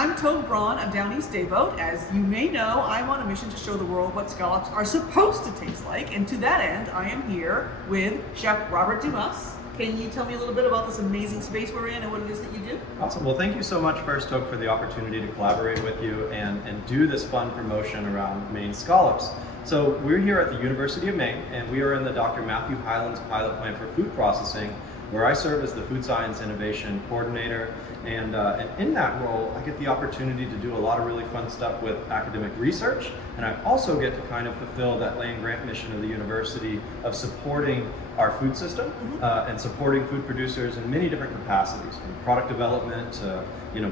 I'm Togue Brawn of Down East Dayboat. As you may know, I'm on a mission to show the world what scallops are supposed to taste like, and to that end, I am here with Chef Robert Dumas. Can you tell me a little bit about this amazing space we're in and what it is that you do? Awesome. Well, thank you so much, first, Togue, for the opportunity to collaborate with you and do this fun promotion around Maine scallops. So we're here at the University of Maine, and we are in the Dr. Matthew Hyland's pilot plant for food processing, where I serve as the Food Science Innovation Coordinator. And in that role, I get the opportunity to do a lot of really fun stuff with academic research, and I also get to kind of fulfill that land grant mission of the university of supporting our food system and supporting food producers in many different capacities, from product development to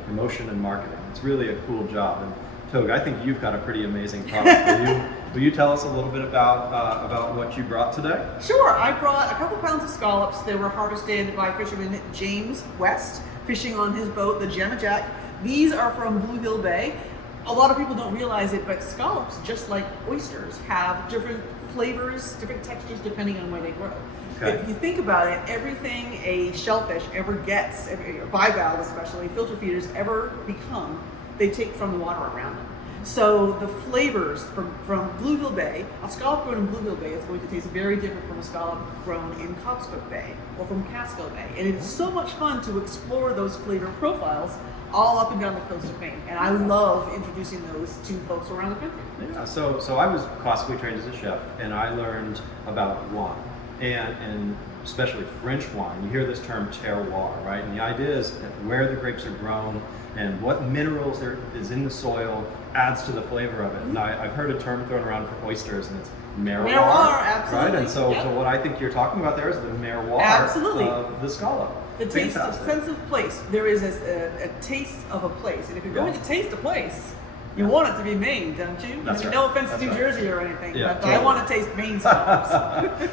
promotion and marketing. It's really a cool job. And Togue, I think you've got a pretty amazing product. Will you tell us a little bit about what you brought today? Sure. I brought a couple pounds of scallops. They were harvested by fisherman James West, fishing on his boat, the Gemma Jack. These are from Blue Hill Bay. A lot of people don't realize it, but scallops, just like oysters, have different flavors, different textures depending on where they grow. Okay. If you think about it, everything a shellfish ever gets, bivalve especially, filter feeders ever become, they take from the water around them. So the flavors from Blue Hill Bay, a scallop grown in Blue Hill Bay is going to taste very different from a scallop grown in Cobscook Bay or from Casco Bay. And it's so much fun to explore those flavor profiles all up and down the coast of Maine. And I love introducing those to folks around the country. Yeah, so I was classically trained as a chef, and I learned about wine, and especially French wine. You hear this term terroir, right? And the idea is that where the grapes are grown and what minerals there is in the soil adds to the flavor of it. And I've heard a term thrown around for oysters, and it's terroir. Terroir, absolutely. Right? And so what I think you're talking about there is the terroir of the scallop. The taste, a sense of place. There is a taste of a place. And if you're going to taste a place, you want it to be Maine, don't you? That's right. No offense to New Jersey or anything, but I want to taste Maine scallops.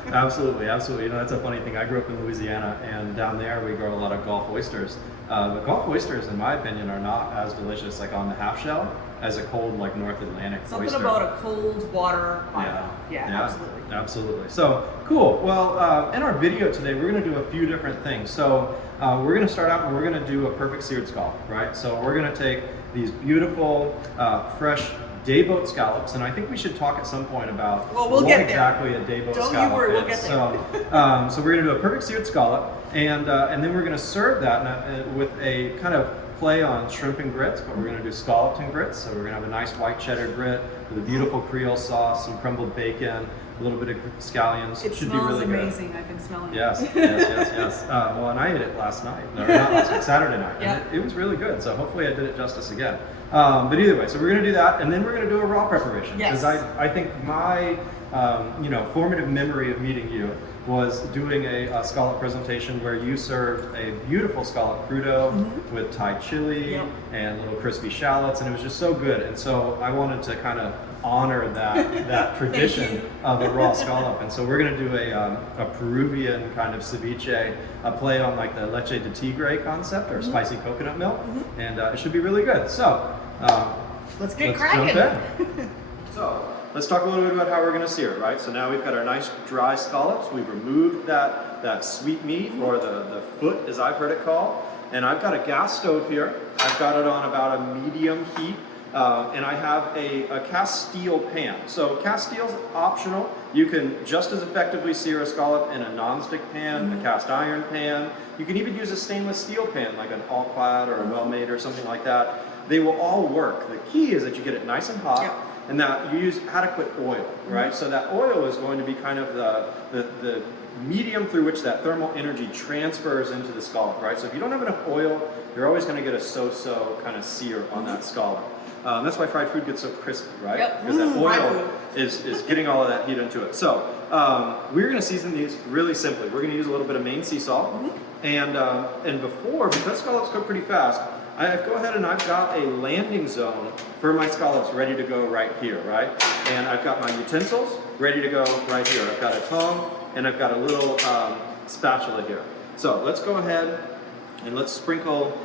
Absolutely. That's a funny thing. I grew up in Louisiana, and down there we grow a lot of Gulf oysters. But Gulf oysters, in my opinion, are not as delicious, like on the half shell, as a cold, like North Atlantic Something oyster. about a cold water. Yeah, absolutely. So cool. Well, in our video today, we're going to do a few different things. So we're going to start out and we're going to do a perfect seared scallop, right? So we're going to take these beautiful, fresh Dayboat scallops, and I think we should talk at some point about what exactly a Dayboat scallop Don't you worry, is. We'll get there. So we're going to do a perfect seared scallop, and then we're going to serve that with a kind of play on shrimp and grits, but we're going to do scallops and grits. So we're going to have a nice white cheddar grit with a beautiful Creole sauce, some crumbled bacon, a little bit of scallions. It should smells be really amazing. good. I've been smelling it. Yes. Well, and I ate it last night. No, not last night, Saturday night. Yeah. And it was really good. So hopefully I did it justice again. But either way, so we're going to do that, and then we're going to do a raw preparation. Yes. Because I think my formative memory of meeting you was doing a scallop presentation where you served a beautiful scallop crudo with Thai chili and little crispy shallots, and it was just so good. And so I wanted to kind of honor that tradition of a raw scallop. And so we're going to do a Peruvian kind of ceviche, a play on like the Leche de Tigre concept, or spicy coconut milk, and it should be really good. So let's get cracking. Jump in. So let's talk a little bit about how we're going to sear it, right? So now we've got our nice dry scallops. We've removed that sweet meat, or the foot, as I've heard it called. And I've got a gas stove here. I've got it on about a medium heat. And I have a cast steel pan. So cast steel's optional. You can just as effectively sear a scallop in a non-stick pan, a cast iron pan. You can even use a stainless steel pan, like an all-clad or a well-made or something like that. They will all work. The key is that you get it nice and hot, and that you use adequate oil, right? So that oil is going to be kind of the medium through which that thermal energy transfers into the scallop, right? So if you don't have enough oil, you're always going to get a so-so kind of sear on that scallop. That's why fried food gets so crispy, right? Because that oil is getting all of that heat into it. So we're going to season these really simply. We're going to use a little bit of Maine sea salt, and because scallops cook pretty fast, I've got a landing zone for my scallops ready to go right here, right? And I've got my utensils ready to go right here. I've got a tongue and I've got a little spatula here. So let's go ahead and let's sprinkle.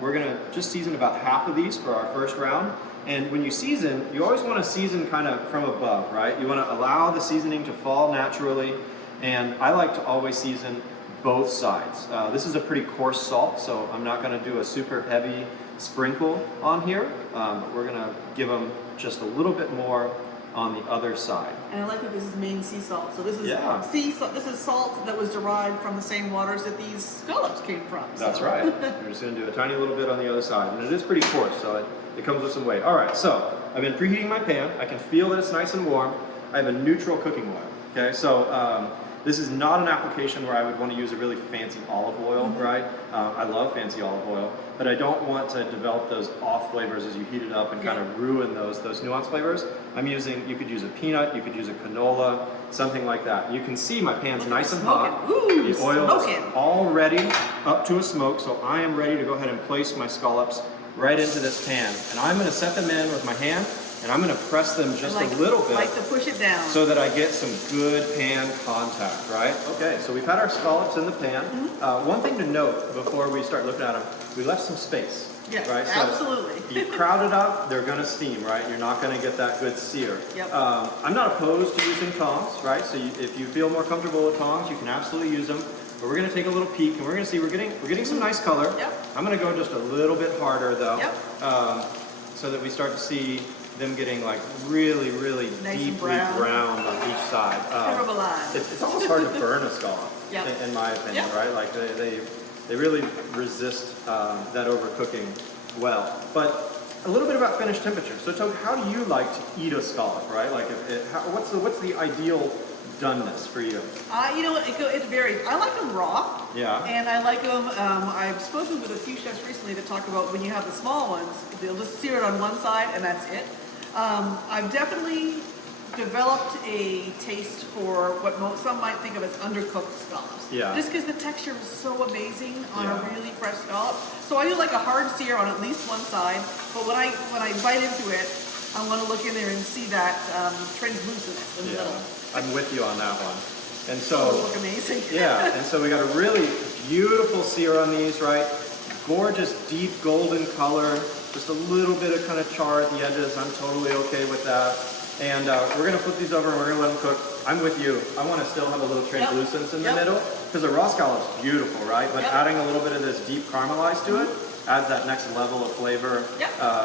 We're gonna just season about half of these for our first round. And when you season, you always want to season kind of from above, right? You want to allow the seasoning to fall naturally. And I like to always season both sides. This is a pretty coarse salt, so I'm not going to do a super heavy sprinkle on here. But we're going to give them just a little bit more on the other side. And I like that this is Maine sea salt. So this is Yeah. sea salt. This is salt that was derived from the same waters that these scallops came from. That's right. We're just going to do a tiny little bit on the other side, and it is pretty coarse, so it comes with some weight. All right, so I've been preheating my pan. I can feel that it's nice and warm. I have a neutral cooking oil. Okay, so this is not an application where I would want to use a really fancy olive oil, right? I love fancy olive oil, but I don't want to develop those off flavors as you heat it up and kind of ruin those nuanced flavors. I'm using, you could use a peanut, you could use a canola, something like that. You can see my pan's nice and hot. Ooh, the oil smoking. is already up to a smoke, so I am ready to go ahead and place my scallops right into this pan. And I'm going to set them in with my hand, and I'm going to press them just a little bit. Like to push it down. So that I get some good pan contact, right? Okay, so we've had our scallops in the pan. One thing to note before we start looking at them, we left some space. Yes, right? absolutely. So you crowd it up, they're going to steam, right? You're not going to get that good sear. Yep. I'm not opposed to using tongs, right? So if you feel more comfortable with tongs, you can absolutely use them. But we're going to take a little peek, and we're going to see we're getting some nice color. Yep. I'm going to go just a little bit harder though, Yep. so that we start to see them getting like really, really Nice and deeply brown. browned on each side. Caramelized. It's almost hard to burn a scallop, Yep. in my opinion, Yep. right? Like they really resist that overcooking well. But a little bit about finished temperature. So Togue, how do you like to eat a scallop, right? Like what's the ideal doneness for you? You know what, it varies. I like them raw. Yeah. And I like them, I've spoken with a few chefs recently that talk about when you have the small ones, they'll just sear it on one side and that's it. I've definitely developed a taste for what some might think of as undercooked scallops. Yeah. Just because the texture is so amazing on Yeah. a really fresh scallop. So I do like a hard sear on at least one side, but when I bite into it, I want to look in there and see that translucence in the middle. I'm with you on that one. And They so, look amazing. yeah, and so we got a really beautiful sear on these, right? Gorgeous deep golden color, just a little bit of kind of char at the edges. I'm totally okay with that. And we're gonna flip these over and we're gonna let them cook. I'm with you. I wanna still have a little translucence in the middle, because the raw scallop's beautiful, right? But adding a little bit of this deep caramelized to it adds that next level of flavor.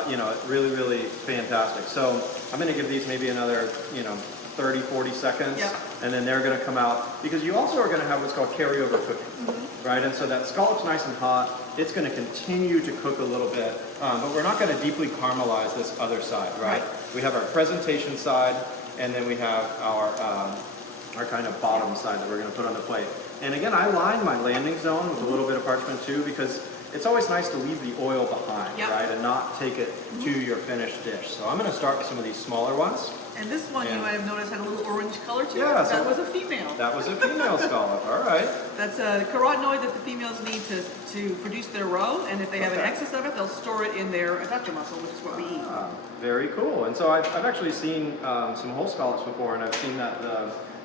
You know, really, really fantastic. So I'm gonna give these maybe another, 30, 40 seconds, and then they're gonna come out, because you also are gonna have what's called carryover cooking, right? And so that scallop's nice and hot, it's gonna continue to cook a little bit, but we're not gonna deeply caramelize this other side, right? We have our presentation side, and then we have our kind of bottom side that we're gonna put on the plate. And again, I line my landing zone with a little bit of parchment too, because it's always nice to leave the oil behind, right? And not take it to your finished dish. So I'm gonna start with some of these smaller ones. And this one you might have noticed had a little orange color to it. Yeah, That was a female. That was a female scallop, all right. That's a carotenoid that the females need to produce their roe, and if they have an excess of it, they'll store it in their adductor muscle, which is what we eat. Very cool. And so I've actually seen some whole scallops before, and I've seen that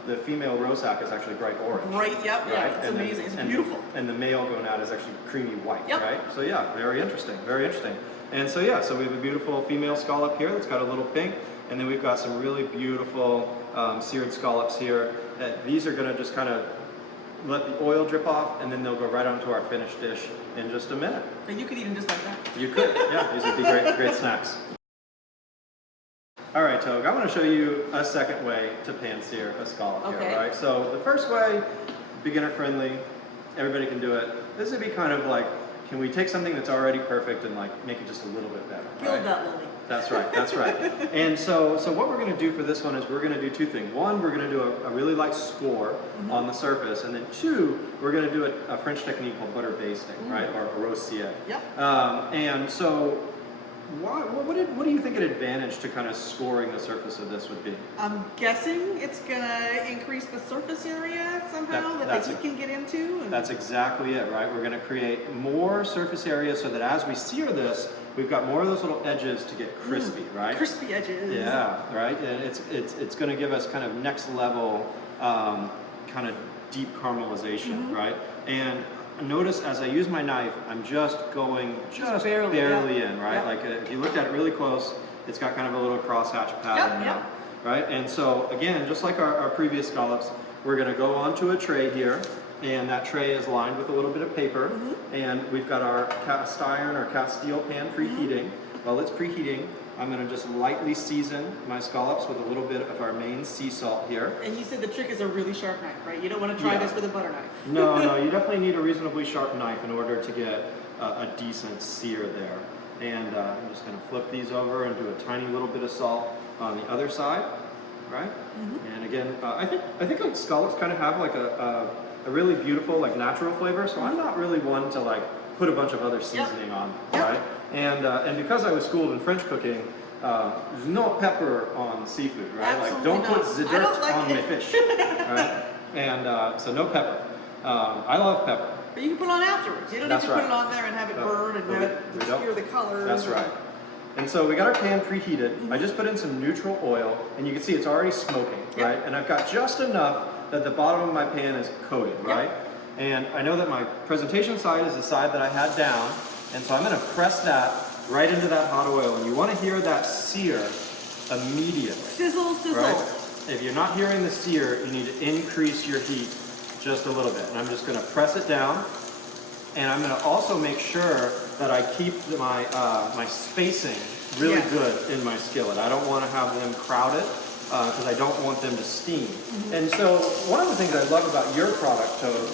the female roe sac is actually bright orange. Right, yep, right? yeah, it's And then- amazing. It's beautiful. And the male gonad is actually creamy white, Yep. right? So yeah, very interesting, very interesting. And so yeah, so we have a beautiful female scallop here that's got a little pink, and then we've got some really beautiful seared scallops here. These are gonna just kind of let the oil drip off, and then they'll go right onto our finished dish in just a minute. And you could eat them just like that. You could, yeah, these would be great snacks. All right, Togue, I want to show you a second way to pan sear a scallop here, right? So the first way, beginner friendly, everybody can do it. This would be kind of like, can we take something that's already perfect and like make it just a little bit better? Build that lily. That's right, that's right. And so what we're going to do for this one is we're going to do two things. One, we're going to do a really light score on the surface, and then two, we're going to do a French technique called butter basting, right, or rosé. Yep. And so what do you think an advantage to kind of scoring the surface of this would be? I'm guessing it's gonna increase the surface area somehow that the heat can get into. That's exactly it, right? We're going to create more surface area so that as we sear this, we've got more of those little edges to get crispy, right? Crispy edges. Yeah, right. And it's going to give us kind of next level, kind of deep caramelization, right? And notice as I use my knife, I'm just going barely in, right? Like if you look at it really close, it's got kind of a little crosshatch pattern now, right? And so again, just like our previous scallops, we're going to go onto a tray here, And that tray is lined with a little bit of paper. And we've got our cast iron or cast steel pan preheating. While it's preheating, I'm going to just lightly season my scallops with a little bit of our Maine sea salt here. And you said the trick is a really sharp knife, right? You don't want to try this with a butter knife. No, you definitely need a reasonably sharp knife in order to get a decent sear there. And I'm just going to flip these over and do a tiny little bit of salt on the other side, right? And again, I think like scallops kind of have like a really beautiful like natural flavor, so I'm not really one to like put a bunch of other seasoning on, right? And because I was schooled in French cooking, there's no pepper on seafood, right? Absolutely like don't put the dirt on my fish, right? And so no pepper. I love pepper. But you can put it on afterwards. You don't need to put it on there and have it burn and have it obscure the colors. That's right. And so we got our pan preheated. I just put in some neutral oil, and you can see it's already smoking, right? And I've got just enough that the bottom of my pan is coated, right? And I know that my presentation side is the side that I had down, and so I'm going to press that right into that hot oil, and you want to hear that sear immediately. Sizzle, sizzle. Right? If you're not hearing the sear, you need to increase your heat just a little bit. And I'm just going to press it down, and I'm going to also make sure that I keep my my spacing really good in my skillet. I don't want to have them crowded because I don't want them to steam. And so one of the things I love about your product, Togue,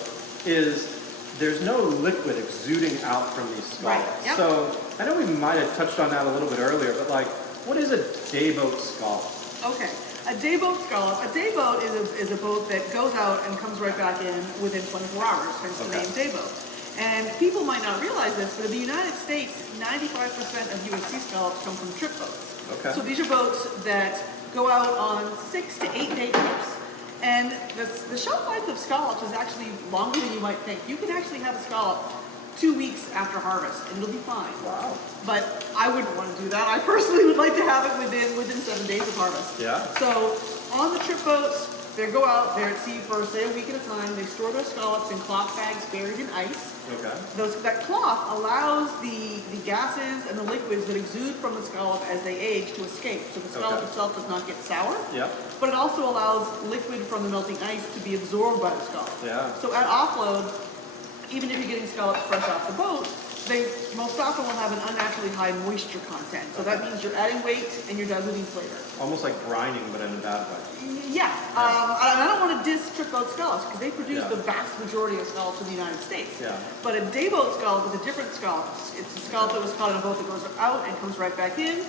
is there's no liquid exuding out from these scallops. So I know we might have touched on that a little bit earlier, but like, what is a Dayboat scallop? Okay, a Dayboat scallop. A Dayboat is a boat that goes out and comes right back in within 24 hours, hence the name Dayboat. And people might not realize this, but in the United States, 95% of U.S. sea scallops come from trip boats. So these are boats that go out on 6 to 8 day trips. And the shelf life of scallops is actually longer than you might think. You can actually have a scallop 2 weeks after harvest, and it'll be fine. Wow. But I wouldn't want to do that. I personally would like to have it within 7 days of harvest. So on the trip boats, they go out, they're at sea for, say, a week at a time. They store those scallops in cloth bags buried in ice. That cloth allows the gases and the liquids that exude from the scallop as they age to escape. So the scallop itself does not get sour. But it also allows liquid from the melting ice to be absorbed by the scallop. So at offload, even if you're getting scallops fresh off the boat, they most often will have an unnaturally high moisture content. So that means you're adding weight and you're diluting flavor. Almost like brining, but in a bad way. I don't want to diss trip boat scallops because they produce the vast majority of scallops in the United States. But a Dayboat scallop is a different scallop. It's a scallop that was caught in a boat that goes out and comes right back in.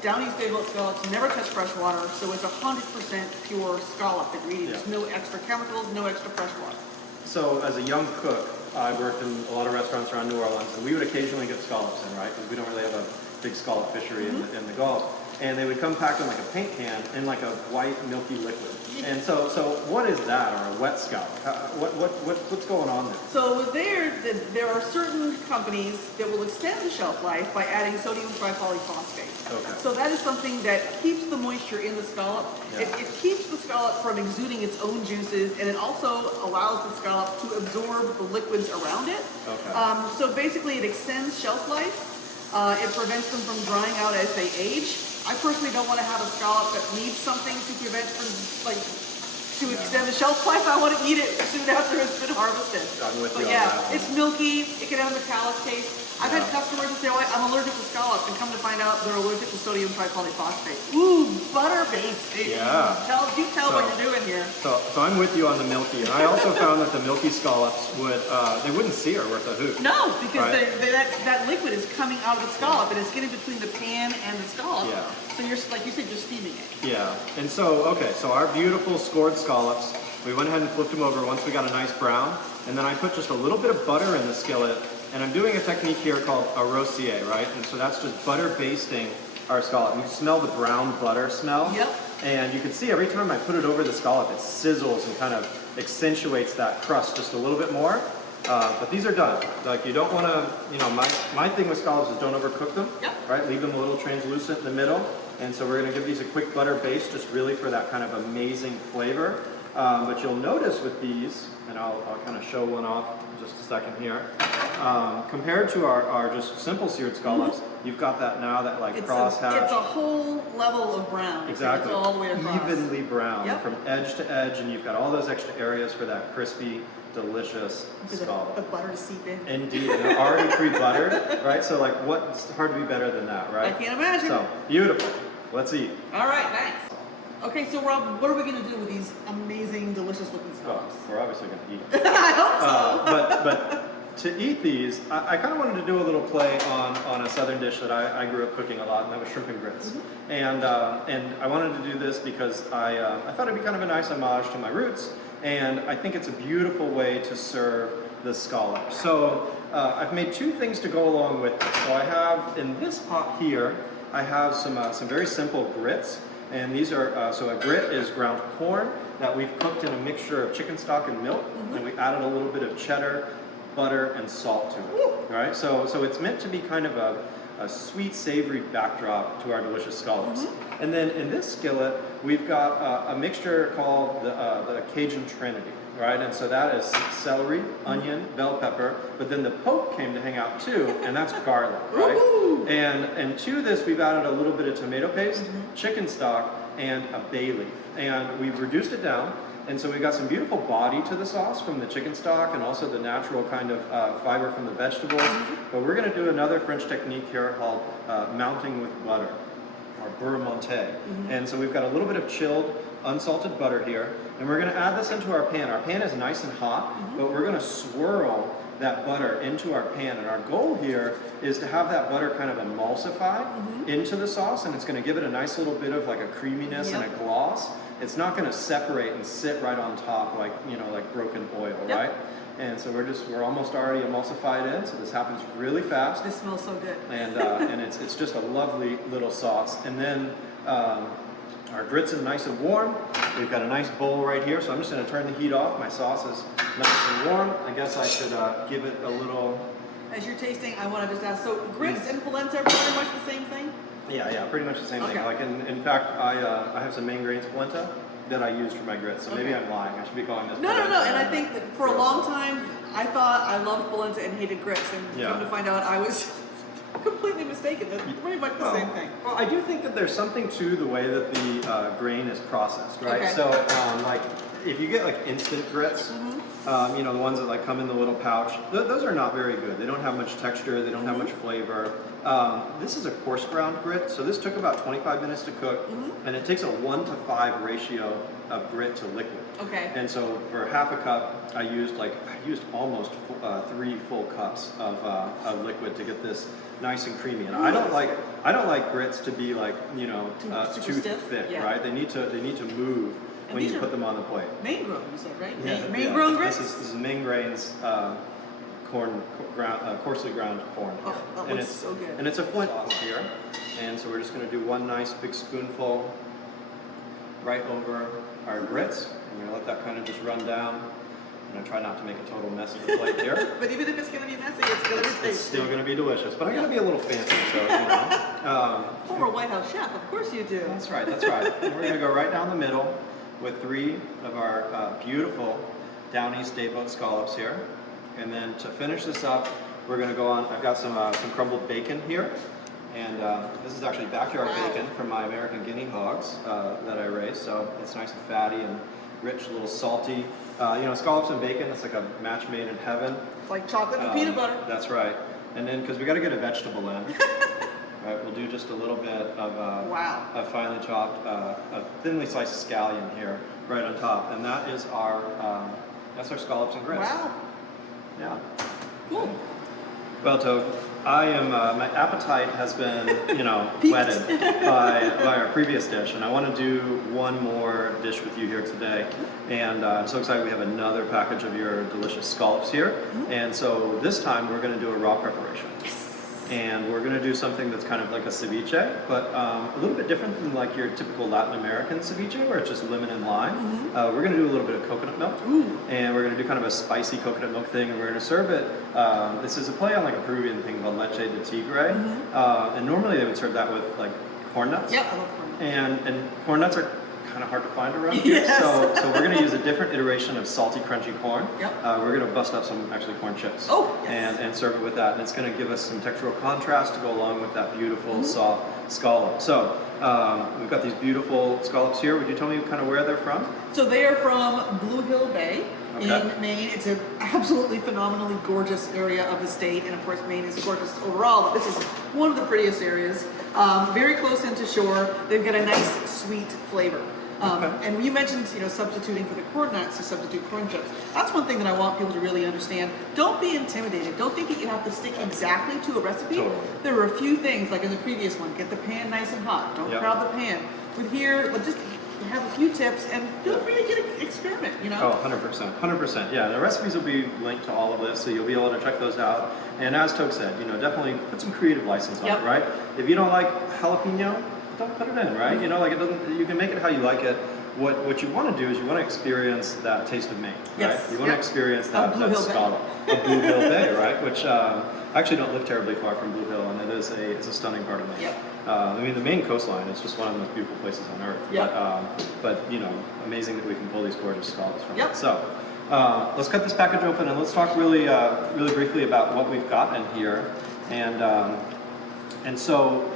Down-east Dayboat scallops never touch fresh water, so it's 100% pure scallop that you're eating. There's no extra chemicals, no extra fresh water. So as a young cook, I worked in a lot of restaurants around New Orleans, and we would occasionally get scallops in, right? Because we don't really have a big scallop fishery in the Gulf. And they would come packed in like a paint can in like a white milky liquid. And so what is that, or a wet scallop? What's going on there? So there are certain companies that will extend the shelf life by adding sodium tripolyphosphate. So that is something that keeps the moisture in the scallop. It keeps the scallop from exuding its own juices, and it also allows the scallop to absorb the liquids around it. So basically it extends shelf life. It prevents them from drying out as they age. I personally don't want to have a scallop that needs something to prevent from, to extend the shelf life. I want to eat it soon after it's been harvested. I'm with you on that. It's milky. It can have a metallic taste. I've had customers that say, "Oh, I'm allergic to scallops," and come to find out they're allergic to sodium tripolyphosphate. Ooh, butter based. You tell what you're doing here. So I'm with you on the milky, and I also found that the milky scallops wouldn't sear worth a hoot. No, because that liquid is coming out of the scallop, and it's getting between the pan and the scallop. So you're, like you said, you're steaming it. And so our beautiful scored scallops, we went ahead and flipped them over once we got a nice brown, and then I put just a little bit of butter in the skillet. And I'm doing a technique here called a rosier, right? And so that's just butter basting our scallop. You can smell the brown butter smell. And you can see every time I put it over the scallop, it sizzles and kind of accentuates that crust just a little bit more. But these are done. Like, you don't want to, my thing with scallops is don't overcook them, right? Leave them a little translucent in the middle. And so we're going to give these a quick butter baste just really for that kind of amazing flavor. But you'll notice with these, and I'll kind of show one off in just a second here. Compared to our just simple seared scallops, you've got that now that crosshatch. It's a whole level of brown. Exactly. It's all the way across. Evenly brown from edge to edge, and you've got all those extra areas for that crispy delicious The scallop. butter to seep in. Indeed, and they're already pre-buttered, right? So like, what's hard to be better than that, right? I can't imagine. So beautiful. Let's eat. All right, nice. Okay, so Rob, what are we going to do with these amazing, delicious looking Well, scallops? we're obviously going to eat. I hope so. But to eat these, I kind of wanted to do a little play on a southern dish that I grew up cooking a lot, and that was shrimp and grits. And I wanted to do this because I thought it'd be kind of a nice homage to my roots, and I think it's a beautiful way to serve the scallop. So I've made two things to go along with this. So I have in this pot here, I have some very simple grits. And these are, so a grit is ground corn that we've cooked in a mixture of chicken stock and milk, and we added a little bit of cheddar, butter, and salt to it. All right, so it's meant to be kind of a sweet, savory backdrop to our delicious scallops. And then in this skillet, we've got a mixture called the Cajun Trinity, right? And so that is celery, onion, bell pepper, but then the Pope came to hang out too, and that's garlic, right? And to this, we've added a little bit of tomato paste, chicken stock, and a bay leaf. And we've reduced it down, and so we've got some beautiful body to the sauce from the chicken stock and also the natural kind of fiber from the vegetables. But we're gonna do another French technique here called mounting with butter, or beurre monté. And so we've got a little bit of chilled, unsalted butter here, and we're gonna add this into our pan. Our pan is nice and hot, but we're gonna swirl that butter into our pan, and our goal here is to have that butter kind of emulsify into the sauce, and it's going to give it a nice little bit of like a creaminess and a gloss. It's not going to separate and sit right on top like, you know, like broken oil, right? And so we're almost already emulsified in, so this happens really fast. This smells so good. And it's just a lovely little sauce. And then our grits are nice and warm. We've got a nice bowl right here, so I'm just going to turn the heat off. My sauce is nice and warm. I guess I should give it a little... As you're tasting, I want to just ask, so grits and polenta are pretty much the same thing? Yeah, pretty much the same thing. Like in fact, I have some Maine grains polenta that I used for my grits, so maybe I'm lying. I should be calling this polenta. No, and I think that for a long time, I thought I loved polenta and hated grits, and come to find out I was completely mistaken. They're pretty much the same thing. Well, I do think that there's something to the way that the grain is processed, right? So, like, if you get like instant grits, you know, the ones that like come in the little pouch, those are not very good. They don't have much texture. They don't have much flavor. This is a coarse ground grit, so this took about 25 minutes to cook, and it takes a 1-to-5 ratio of grit to liquid. And so for half a cup, I used almost 3 full cups of liquid to get this nice and creamy. And I don't like grits to be like, you know, too thick, right? They need to move when you put them on the plate. Maine grown, you said, right? Yeah, Maine grown grits? This is Maine grains, coarsely ground corn. Oh, that and looks it's so good. And it's a flint sauce here. And so we're just going to do one nice big spoonful right over our grits. I'm going to let that kind of just run down. I'm going to try not to make a total mess of the plate here. But even if it's going to be messy, it's going to be tasty. It's still going to be delicious. But I got to be a little fancy, so you know. Former White House chef, of course you do. That's right. And we're going to go right down the middle with 3 of our beautiful Down East Dayboat scallops here. And then to finish this up, we're going to go on, I've got some crumbled bacon here. And this is actually backyard bacon from my American guinea hogs that I raised. So it's nice and fatty and rich, a little salty. You know, scallops and bacon, it's like a match made in heaven. It's like chocolate and peanut butter. That's right. And then, because we got to get a vegetable in, right, we'll do just a little bit of a finely chopped, a thinly sliced scallion here, right on top. And that is that's our scallops and grits. Wow. Yeah. Cool. Well, Togue, I am, my appetite has been, you know, whetted by our previous dish, and I want to do one more dish with you here today. And I'm so excited we have another package of your delicious scallops here. And so this time we're going to do a raw preparation. And we're going to do something that's kind of like a ceviche, but a little bit different than like your typical Latin American ceviche, where it's just lemon and lime. We're going to do a little bit of coconut milk, and we're going to do kind of a spicy coconut milk thing, and we're going to serve it. This is a play on like a Peruvian thing called Leche de Tigre, and normally they would serve that with like corn nuts. Yep, I love corn nuts. And corn nuts are kind of hard to find around here, so we're going to use a different iteration of salty, crunchy corn. We're going to bust up some actually corn chips and serve it with that, and it's going to give us some textural contrast to go along with that beautiful, soft scallop. So we've got these beautiful scallops here. Would you tell me kind of where they're from? So they are from Blue Hill Bay in Maine. It's an absolutely phenomenally gorgeous area of the state, and of course Maine is gorgeous overall, but this is one of the prettiest areas. Very close into shore. They've got a nice sweet flavor. And you mentioned, substituting for the corn nuts to substitute corn chips. That's one thing that I want people to really understand. Don't be intimidated. Don't think that you have to stick exactly to a recipe. Totally. There are a few things, like in the previous one, get the pan nice and hot. Don't crowd the pan. With here, just have a few tips and feel free to get an experiment, Oh, 100%, 100%. Yeah, the recipes will be linked to all of this, so you'll be able to check those out. And as Togue said, definitely put some creative license on it, right? If you don't like jalapeno, don't put it in, right? Like it doesn't. You can make it how you like it. What you want to do is you want to experience that taste of Maine, right? You want to experience that scallop of Blue Hill Bay, right? Which I actually don't live terribly far from Blue Hill, and it is it's a stunning part of Maine. I mean, the Maine coastline is just one of the most beautiful places on earth. But amazing that we can pull these gorgeous scallops from it. So let's cut this package open and let's talk really briefly about what we've got in here, and so.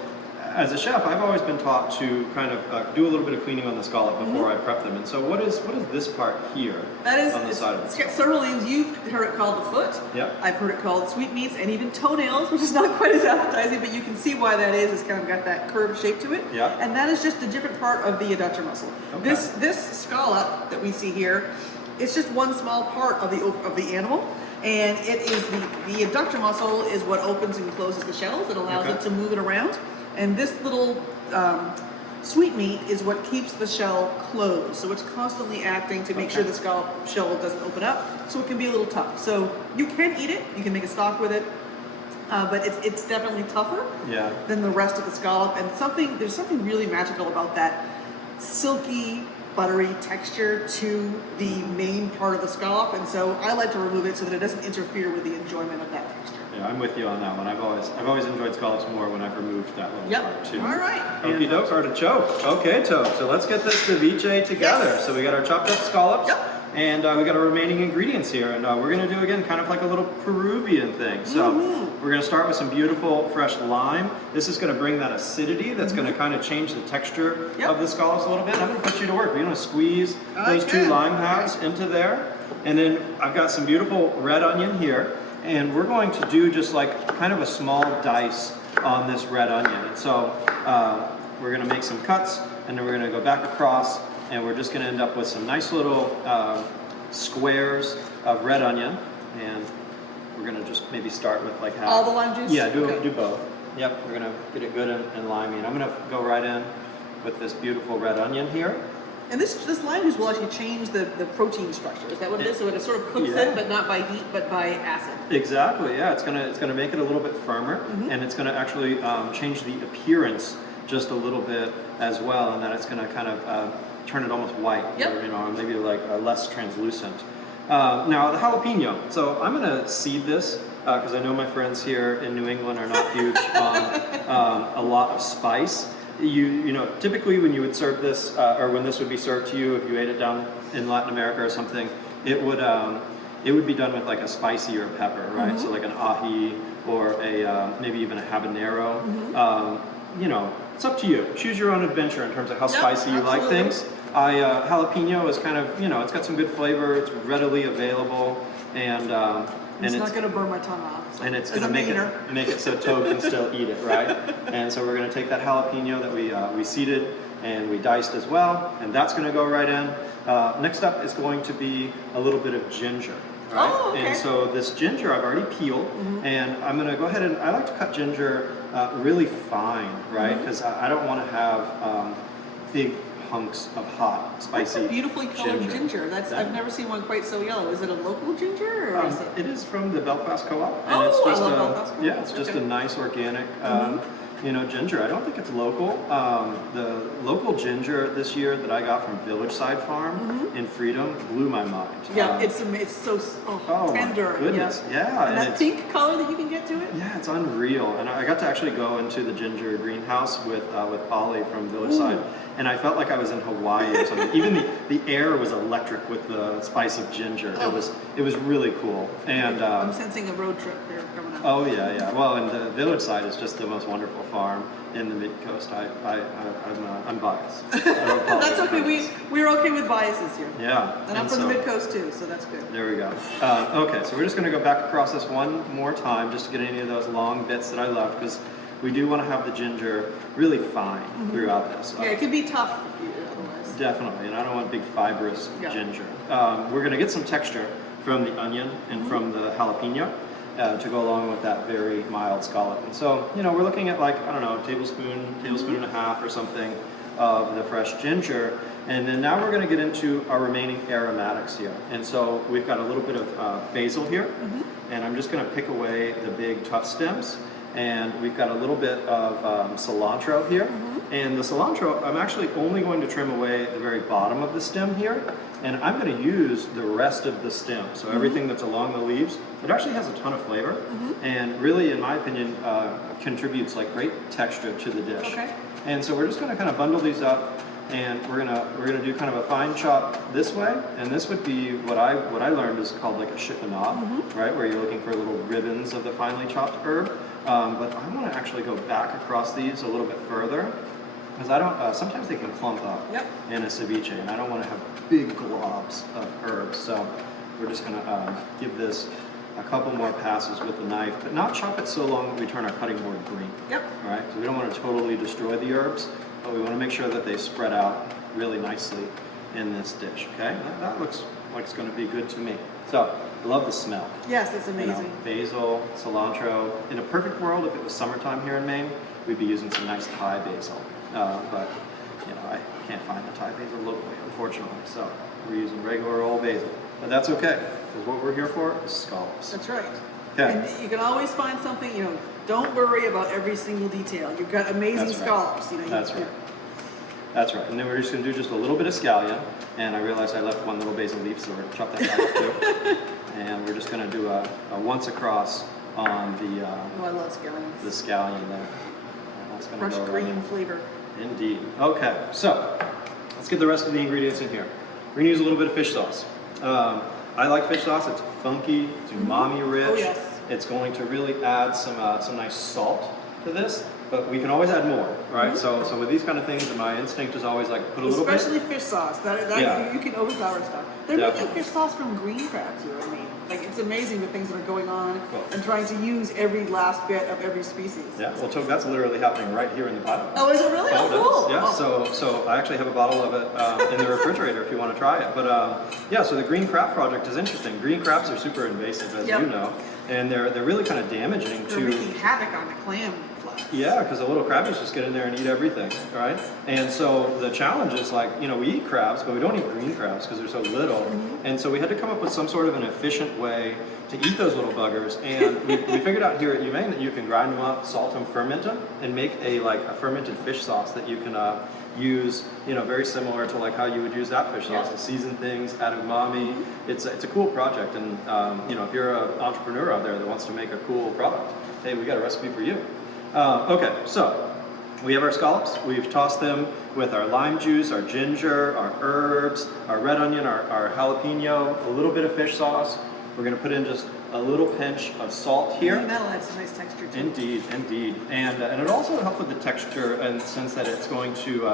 As a chef, I've always been taught to kind of do a little bit of cleaning on the scallop before I prep them. And so what is this part here on the side of it? It's got several names. You've heard it called the foot. I've heard it called sweetmeats and even toenails, which is not quite as appetizing, but you can see why that is. It's kind of got that curved shape to it. And that is just a different part of the adductor muscle. This scallop that we see here, it's just one small part of the animal. And it is the adductor muscle is what opens and closes the shells. It allows it to move it around. And this little sweetmeat is what keeps the shell closed. So it's constantly acting to make sure the scallop shell doesn't open up. So it can be a little tough. So you can eat it. You can make a stock with it. But it's definitely tougher than the rest of the scallop. And there's something really magical about that silky, buttery texture to the main part of the scallop. And so I like to remove it so that it doesn't interfere with the enjoyment of that texture. Yeah, I'm with you on that one. I've always enjoyed scallops more when I've removed that little part too. All right. Okie doke, artichoke. Okay, Togue. So let's get this ceviche together. So we got our chopped up scallops. And we got our remaining ingredients here, and we're going to do, again, kind of like a little Peruvian thing. So we're going to start with some beautiful fresh lime. This is going to bring that acidity that's going to kind of change the texture of the scallops a little bit. I'm going to put you to work. We're going to squeeze those 2 lime halves into there. And then I've got some beautiful red onion here, and we're going to do just like kind of a small dice on this red onion. And so we're going to make some cuts, and then we're going to go back across, and we're just going to end up with some nice little squares of red onion, and we're going to just maybe start with like half. All the lime juice? Yeah, do both. Yep, we're going to get it good and limey. And I'm going to go right in with this beautiful red onion here. And this lime juice will actually change the protein structure. Is that what it is? So it sort of cooks in, but not by heat, but by acid. Exactly. Yeah, it's gonna make it a little bit firmer, and it's gonna actually change the appearance just a little bit as well, and then it's gonna kind of turn it almost white, or maybe like less translucent. Now the jalapeno. So I'm gonna seed this because I know my friends here in New England are not huge on a lot of spice. You know, typically when you would serve this, or when this would be served to you, if you ate it down in Latin America or something, it would be done with like a spicier pepper, right? So like an ají or a maybe even a habanero. You know, it's up to you. Choose your own adventure in terms of how spicy you like things. Jalapeno is kind of, you know, it's got some good flavor. It's readily available, and it's not going to burn my tongue off. And it's going to make it so Togue can still eat it, right? And so we're going to take that jalapeno that we seeded and we diced as well, and that's going to go right in. Next up is going to be a little bit of ginger, right? Oh, okay. And so this ginger I've already peeled, and I'm going to go ahead and I like to cut ginger really fine, right? Because I don't want to have big hunks of hot, spicy. That's a beautifully colored ginger. I've never seen one quite so yellow. Is it a local ginger, or is it? It is from the Belfast Co-op, and I it's just love Belfast Co-op. it's just a nice organic, you know, ginger. I don't think it's local. The local ginger this year that I got from Village Side Farm in Freedom blew my mind. Yeah, it's so tender. My goodness, And that pink color that you can get to it. Yeah, it's unreal. And I got to actually go into the ginger greenhouse with Polly from Village Side. And I felt like I was in Hawaii or something. Even the air was electric with the spice of ginger. It was really cool. And I'm sensing a road trip there coming Oh yeah, yeah. Well, and the village side is just the most wonderful farm in the mid-coast. I'm biased. That's okay. We're okay with biases here. Yeah. And I'm from the mid-coast too, so that's good. There we go. Okay, so we're just going to go back across this one more time just to get any of those long bits that I left, because we do want to have the ginger really fine throughout this. Yeah, it could be tough if you, otherwise. Definitely, and I don't want big fibrous ginger. We're going to get some texture from the onion and from the jalapeno to go along with that very mild scallop. And so, you know, we're looking at like, I don't know, tablespoon and a half or something of the fresh ginger. And then now we're going to get into our remaining aromatics here. And so we've got a little bit of basil here, and I'm just going to pick away the big tough stems. And we've got a little bit of cilantro here. And the cilantro, I'm actually only going to trim away the very bottom of the stem here. And I'm going to use the rest of the stem. So everything that's along the leaves, it actually has a ton of flavor. And really, in my opinion, contributes like great texture to the dish. Okay. And so we're just going to kind of bundle these up. And we're gonna do kind of a fine chop this way, and this would be what I learned is called like a chiffonade, right? Where you're looking for little ribbons of the finely chopped herb. But I want to actually go back across these a little bit further, because I don't. Sometimes they can clump up in a ceviche, and I don't want to have big globs of herbs. So we're just gonna give this a couple more passes with the knife, but not chop it so long that we turn our cutting board green. All right. So we don't want to totally destroy the herbs. But we want to make sure that they spread out really nicely in this dish, okay? That looks like it's going to be good to me. So, I love the smell. Yes, it's amazing. You know, basil, cilantro. In a perfect world, if it was summertime here in Maine, we'd be using some nice Thai basil. But, you know, I can't find the Thai basil locally, unfortunately. So, we're using regular old basil. But that's okay, because what we're here for is scallops. That's right. Okay. And you can always find something, you know, don't worry about every single detail. You've got amazing scallops. You know, That's right. That's right. And then we're just going to do just a little bit of scallion. And I realized I left one little basil leaf, so we're going to chop that back up too. And we're just going to do a once across on the I love scallions. the scallion there. And that's going to Fresh go green flavor. Indeed. Okay, so let's get the rest of the ingredients in here. We're going to use a little bit of fish sauce. I like fish sauce. It's funky, it's umami rich. Oh, yes. It's going to really add some nice salt to this, but we can always add more, right? So with these kind of things, my instinct is always like put a little bit. Especially fish sauce. That you can overpower stuff. They're making fish sauce from green crabs here. I mean, like it's amazing the things that are going on and trying to use every last bit of every species. Yeah, well, Togue, that's literally happening right here in the pot. Oh, is it really? Oh, cool. Yeah, so I actually have a bottle of it in the refrigerator if you want to try it. But yeah, so the green crab project is interesting. Green crabs are super invasive, as you know, and they're really kind of damaging They're wreaking havoc on the clam flats. Yeah, because the little crabbies just get in there and eat everything, right? And so the challenge is like, you know, we eat crabs, but we don't eat green crabs because they're so little. And so we had to come up with some sort of an efficient way to eat those little buggers. And we figured out here at Maine that you can grind them up, salt them, ferment them, and make a fermented fish sauce that you can use, you know, very similar to like how you would use that fish sauce to season things, add umami. It's a cool project, and you know, if you're an entrepreneur out there that wants to make a cool product, hey, we got a recipe for you. Okay, so we have our scallops. We've tossed them with our lime juice, our ginger, our herbs, our red onion, our jalapeno, a little bit of fish sauce. We're going to put in just a little pinch of salt here. And that'll add some nice texture too. Indeed, indeed, and it also helps with the texture in the sense that it's going to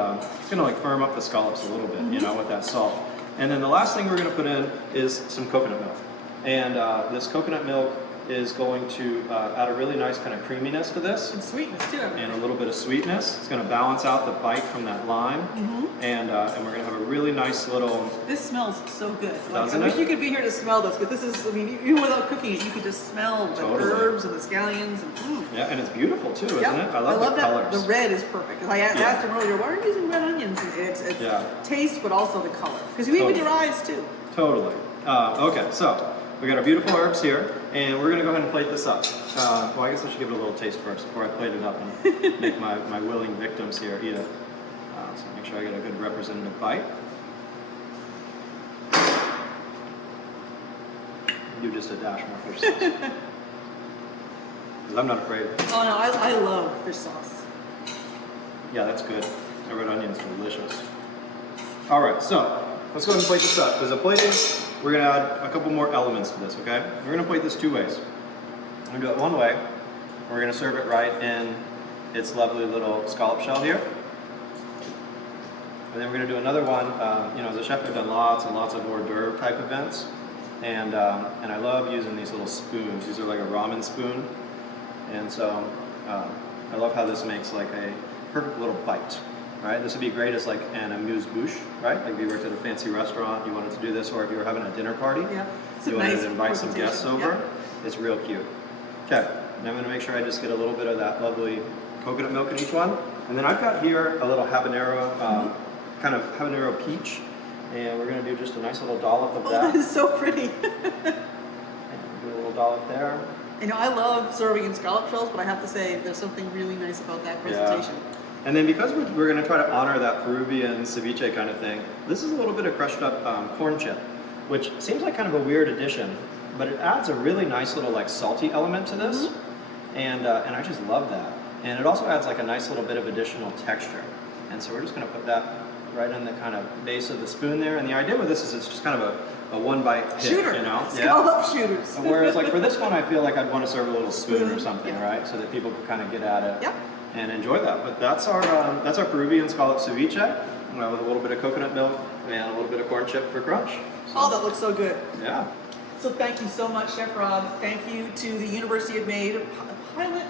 like firm up the scallops a little bit, you know, with that salt. And then the last thing we're going to put in is some coconut milk, and this coconut milk is going to add a really nice kind of creaminess to this. And sweetness too. And a little bit of sweetness. It's going to balance out the bite from that lime. And we're going to have a really nice little... This smells so good. Doesn't I wish it? you could be here to smell this, because this is, I mean, even without cooking it, you could just smell the herbs and the scallions. And, Yeah, and it's beautiful too, isn't it? I love the that. colors. The red is perfect. Because I asked him earlier, why are you using red onions? And it's taste, but also the color. Because you eat with your eyes too. Totally. Okay, so we got our beautiful herbs here, and we're going to go ahead and plate this up. Well, I guess I should give it a little taste first before I plate it up and make my willing victims here eat it. So make sure I get a good representative bite. Do just a dash more fish sauce. Because I'm not afraid. Oh no, I love fish sauce. Yeah, that's good. The red onion is delicious. All right, so let's go ahead and plate this up. Because the plating, we're going to add a couple more elements to this, okay? We're going to plate this two ways. I'm gonna do it one way. We're gonna serve it right in its lovely little scallop shell here. And then we're gonna do another one. You know, as a chef, I've done lots and lots of hors d'oeuvre type events. And I love using these little spoons. These are like a ramen spoon. And so I love how this makes like a perfect little bite. Right? This would be great as like an amuse-bouche, right? Like if you worked at a fancy restaurant, you wanted to do this, or if you were having a dinner party, Yeah. you wanted to invite some guests over. Yeah. It's real cute. Okay, now I'm gonna make sure I just get a little bit of that lovely coconut milk in each one. And then I've got here a little habanero, kind of habanero peach. And we're gonna do just a nice little dollop of Oh, that. that is so pretty. And do a little dollop there. You know, I love serving in scallop shells, but I have to say there's something really nice about that presentation. And then because we're going to try to honor that Peruvian ceviche kind of thing, this is a little bit of crushed up corn chip, which seems like kind of a weird addition, but it adds a really nice little like salty element to this, and I just love that. And it also adds like a nice little bit of additional texture. And so we're just going to put that right in the kind of base of the spoon there. And the idea with this is it's just kind of a one bite hit, Shooter, you know? scallop shooters. Whereas like for this one, I feel like I'd want to serve a little spoon or something, right? So that people can kind of get at it. Yep. And enjoy that. But that's our Peruvian scallop ceviche with a little bit of coconut milk and a little bit of corn chip for crunch. So, Oh, that looks so good. yeah. So thank you so much, Chef Rob. Thank you to the University of Maine pilot.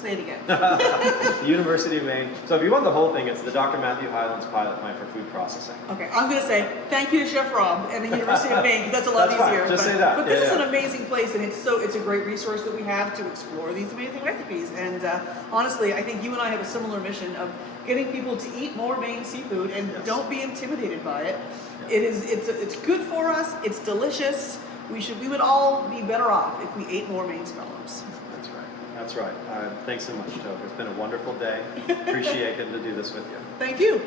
Say it again. University of Maine. So if you want the whole thing, it's the Dr. Matthew Highlands pilot plant for food processing. Okay, I'm going to say thank you to Chef Rob and the University of Maine, because that's a lot That's fine. easier. Just but, say that. But this Yeah, is yeah. an amazing place, and it's a great resource that we have to explore these amazing recipes. And honestly, I think you and I have a similar mission of getting people to eat more Maine seafood and Yes. don't be intimidated by it. Yes. It's good for us. It's delicious. We would all be better off if we ate more Maine scallops. That's right. That's right. Thanks so much, Togue. It's been a wonderful day. Appreciate getting to do this with you. Thank you.